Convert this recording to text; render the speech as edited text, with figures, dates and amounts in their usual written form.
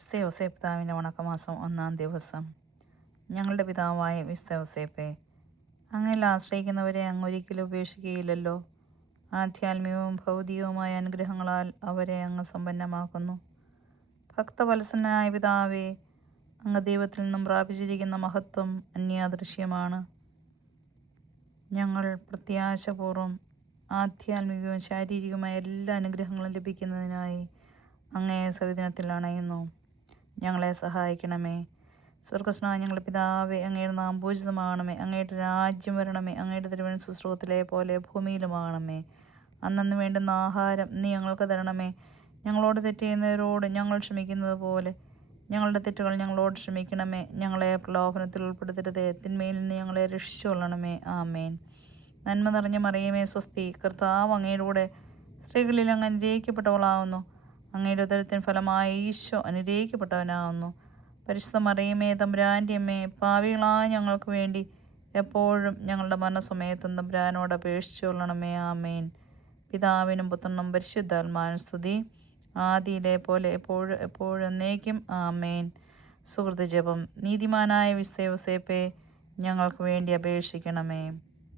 വിശുദ്ധ യോസേപ്പ് പിതാവിൻ്റെ വണക്കമാസം 1-ാം ദിവസം. ഞങ്ങളുടെ പിതാവായ വിശുദ്ധ യോസേപ്പേ, അങ്ങയിൽ ആശ്രയിക്കുന്നവരെ അങ്ങ് ഒരിക്കലും ഉപേക്ഷിക്കുകയില്ലല്ലോ. ആധ്യാത്മികവും ഭൗതികവുമായ അനുഗ്രഹങ്ങളാൽ അവരെ അങ്ങ് സമ്പന്നമാക്കുന്നു. ഭക്തവത്സലനായ പിതാവേ, അങ്ങ് ദൈവത്തിൽ നിന്നും പ്രാപിച്ചിരിക്കുന്ന മഹത്വം അന്യാദൃശ്യമാണ്. ഞങ്ങൾ പ്രത്യാശപൂർവ്വം ആധ്യാത്മികവും ശാരീരികവുമായ എല്ലാ അനുഗ്രഹങ്ങളും ലഭിക്കുന്നതിനായി അങ്ങയെ സവിധനത്തിൽ അണയുന്നു. ഞങ്ങളെ സഹായിക്കണമേ. സ്വർഗസ്നായ ഞങ്ങളുടെ പിതാവേ, അങ്ങയുടെ നാമം പൂജിതമാകണമേ. അങ്ങയുടെ രാജ്യം വരണമേ. അങ്ങയുടെ തിരുമനസ്സ് സ്വർഗ്ഗത്തിലെ പോലെ ഭൂമിയിലുമാകണമേ. അന്നന്ന് വേണ്ടുന്ന ആഹാരം നീ ഞങ്ങൾക്ക് തരണമേ. ഞങ്ങളോട് തെറ്റ് ചെയ്യുന്നവരോട് ഞങ്ങൾ ക്ഷമിക്കുന്നത് പോലെ ഞങ്ങളുടെ തെറ്റുകൾ ഞങ്ങളോട് ക്ഷമിക്കണമേ. ഞങ്ങളെ പ്രലോഭനത്തിൽ ഉൾപ്പെടുത്തരുതേ, തിന്മയിൽ നിന്ന് ഞങ്ങളെ രക്ഷിച്ചുകൊള്ളണമേ. ആമേൻ. നന്മ നിറഞ്ഞ മറിയമേ സ്വസ്തി, കർത്താവ് അങ്ങയുടെ കൂടെ സ്ത്രീകളിൽ അങ്ങ് അനുഗ്രഹിക്കപ്പെട്ടവളാവുന്നു. അങ്ങയുടെ ഉദരത്തിൻ ഫലമായ ഈശോ അനുഗ്രഹിക്കപ്പെട്ടവനാവുന്നു. പരിശുദ്ധ മറിയമേ, തമ്പുരാൻ്റെ അമ്മേ, പാപികളായ ഞങ്ങൾക്ക് വേണ്ടി എപ്പോഴും ഞങ്ങളുടെ മരണസമയത്തും തമ്പുരാനോട് അപേക്ഷിച്ചു കൊള്ളണമേ. ആമേൻ. പിതാവിനും പുത്രനും പരിശുദ്ധാത്മാവിനും സ്തുതി, ആദിയിലെ പോലെ എപ്പോഴും എന്നേക്കും. ആമേൻ. സുഹൃത്ത് ജപം. നീതിമാനായ വിശുദ്ധ യോസേപ്പേ, ഞങ്ങൾക്ക് വേണ്ടി അപേക്ഷിക്കണമേ.